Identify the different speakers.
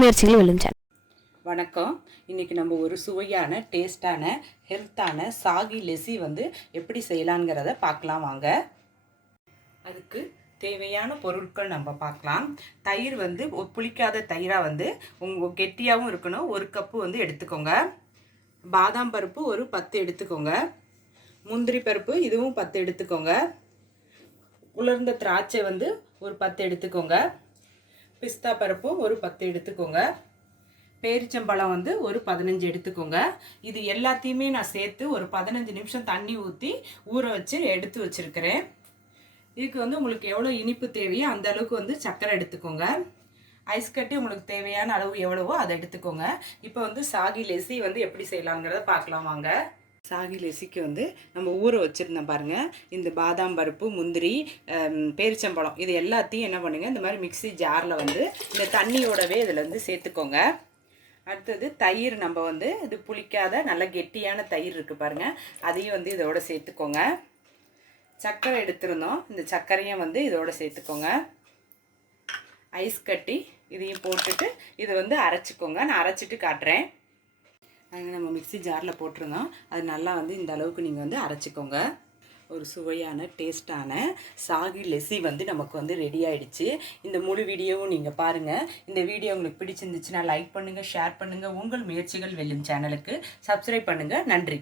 Speaker 1: முயற்சிகள் வெல்லும்
Speaker 2: வணக்கம். இன்றைக்கி நம்ம ஒரு சுவையான டேஸ்டான ஹெல்த்தான சாகி லெசி வந்து எப்படி செய்யலாங்கிறத பார்க்கலாம் வாங்க. அதுக்கு தேவையான பொருட்கள் நம்ம பார்க்கலாம். தயிர் வந்து புளிக்காத தயிராக வந்து உங்கள் கெட்டியாகவும் இருக்கணும். ஒரு கப்பு வந்து எடுத்துக்கோங்க. பாதாம் பருப்பு ஒரு பத்து எடுத்துக்கோங்க. முந்திரி பருப்பு இதுவும் பத்து எடுத்துக்கோங்க. உலர்ந்த திராட்சை வந்து ஒரு பத்து எடுத்துக்கோங்க. பிஸ்தா பருப்பும் ஒரு பத்து எடுத்துக்கோங்க. பேரிச்சம்பழம் வந்து ஒரு பதினஞ்சு எடுத்துக்கோங்க. இது எல்லாத்தையுமே நான் சேர்த்து ஒரு பதினஞ்சு நிமிஷம் தண்ணி ஊற்றி ஊற வச்சு எடுத்து வச்சுருக்கிறேன். இதுக்கு வந்து உங்களுக்கு எவ்வளோ இனிப்பு தேவையோ அந்த அளவுக்கு வந்து சர்க்கரை எடுத்துக்கோங்க. ஐஸ் கட்டி உங்களுக்கு தேவையான அளவு எவ்வளவோ அதை எடுத்துக்கோங்க. இப்போ வந்து சாகி லெசி வந்து எப்படி செய்யலாங்கிறத பார்க்கலாம் வாங்க. சாகி லெசிக்கு வந்து நம்ம ஊற வச்சுருந்தோம் பாருங்கள் இந்த பாதாம் பருப்பு முந்திரி பேரிச்சம்பழம் இது எல்லாத்தையும் என்ன பண்ணுங்கள் இந்த மாதிரி மிக்ஸி ஜாரில் வந்து இந்த தண்ணியோடவே இதில் வந்து சேர்த்துக்கோங்க. அடுத்தது தயிர் நம்ம வந்து இது புளிக்காத நல்ல கெட்டியான தயிர் இருக்குது பாருங்கள் அதையும் வந்து இதோட சேர்த்துக்கோங்க. சர்க்கரை எடுத்திருந்தோம். இந்த சர்க்கரையும் வந்து இதோட சேர்த்துக்கோங்க. ஐஸ் கட்டி இதையும் போட்டுட்டு இதை வந்து அரைச்சிக்கோங்க. நான் அரைச்சிட்டு காட்டுறேன். அதை நம்ம மிக்ஸி ஜாரில் போட்டிருந்தோம். அது நல்லா வந்து இந்த அளவுக்கு நீங்கள் வந்து அரைச்சிக்கோங்க. ஒரு சுவையான டேஸ்டான சாகி லெசி வந்து நமக்கு வந்து ரெடி ஆயிடுச்சு. இந்த முழு வீடியோவும் நீங்கள் பாருங்கள் இந்த வீடியோ உங்களுக்கு பிடிச்சிருந்துச்சுன்னா லைக் பண்ணுங்கள் ஷேர் பண்ணுங்கள் உங்கள் முயற்சிகள் வெல்லும் சேனலுக்கு சப்ஸ்கிரைப் பண்ணுங்கள் நன்றி.